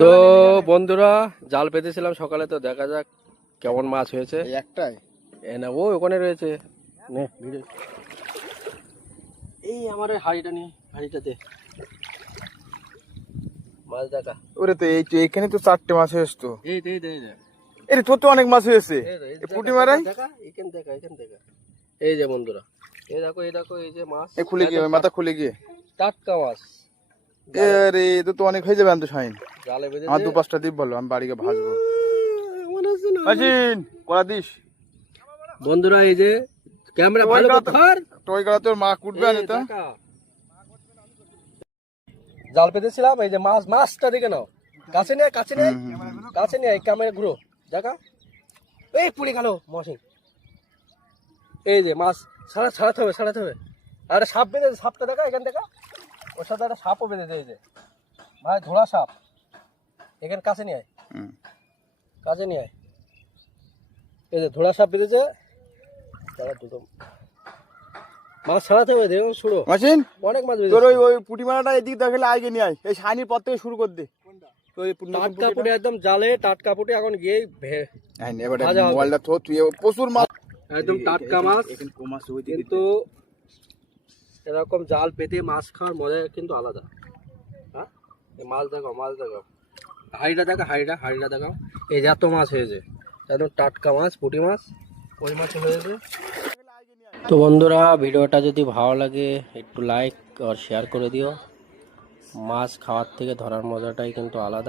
তো বন্ধুরা জাল পেতেছিলাম সকালে, তো দেখা যাক কেমন মাছ হয়েছে। একটাই না ও ওখানে রয়েছে, নে ভিডিও। এই আমার হাড়িটা নিয়ে, হাড়িটাতে মাছ দেখা। ওরে তো এইখানে তো 4টে মাছ হয়েছে তো। এই দে দে দে, এরে তোর তো অনেক মাছ হয়েছে। এই পুঁটি মারাই দেখা, এখান দেখা, এখান দেখা। এই যে বন্ধুরা, এই দেখো, এই দেখো, এই যে মাছ খুলে গিয়ে মাথা খুলে গিয়ে টাটকা মাছ। এরে তো অনেক হয়ে যাবে তো শাইন। জালে বেঁধে আমার 2-5টা দিব বলো, আমি বাড়িকে ভাজবো। আসিন কলা দিস বন্ধুরা। এই যে ক্যামেরা ভালো করে ধর, টয় গলা তোর মা কুটবে না তো। জাল পেতেছিলাম, এই যে মাছ, মাছটা দেখে নাও। কাছে নিয়ে, কাছে নিয়ে, কাছে নিয়ে, ক্যামেরা ঘুরো দেখা। এই পুড়ে গেল মশিন। এই যে মাছ ছাড়াতে হবে, ছাড়াতে হবে। আর একটা সাপ বেঁধেছে, সাপটা দেখা, এখান দেখা। ওর সাথে একটা সাপও বেঁধেছে। এই যে ভাই ধোড়া সাপ, এখানে কাছে নিয়ে আয়, কাছে নিয়ে আয়। এই যে ধোড়া সাপ বেঁধেছে। তারা দুটো মাছ ছাড়াতে হবে, দেখুন শুরু। মাসিন অনেক মাছ তোর বেঁধেছে। ওই পুঁটি মারাটা এদিকে দেখলে আগে নিয়ে আয়। এই শাইনির পর থেকে শুরু কর দে। তো এই টাটকা পুটে, একদম জালে টাটকা পুটে এখন গিয়ে এবারে ভাজা হবে। মোবাইলটা থো, তুই প্রচুর মাছ একদম টাটকা মাছ। মাছ কিন্তু এরকম জাল পেতে মাছ খাওয়ার মজা কিন্তু আলাদা। হ্যাঁ, এই মাছ দেখো, মাছ দেখো, হাড়িটা দেখো, হাড়িটা দেখো। এই যে এত মাছ হয়েছে, একদম টাটকা মাছ, পুঁটি মাছ, ওই মাছ হয়েছে। তো বন্ধুরা, ভিডিওটা যদি ভালো লাগে একটু লাইক আর শেয়ার করে দিও। মাছ খাওয়ার থেকে ধরার মজাটাই কিন্তু আলাদা।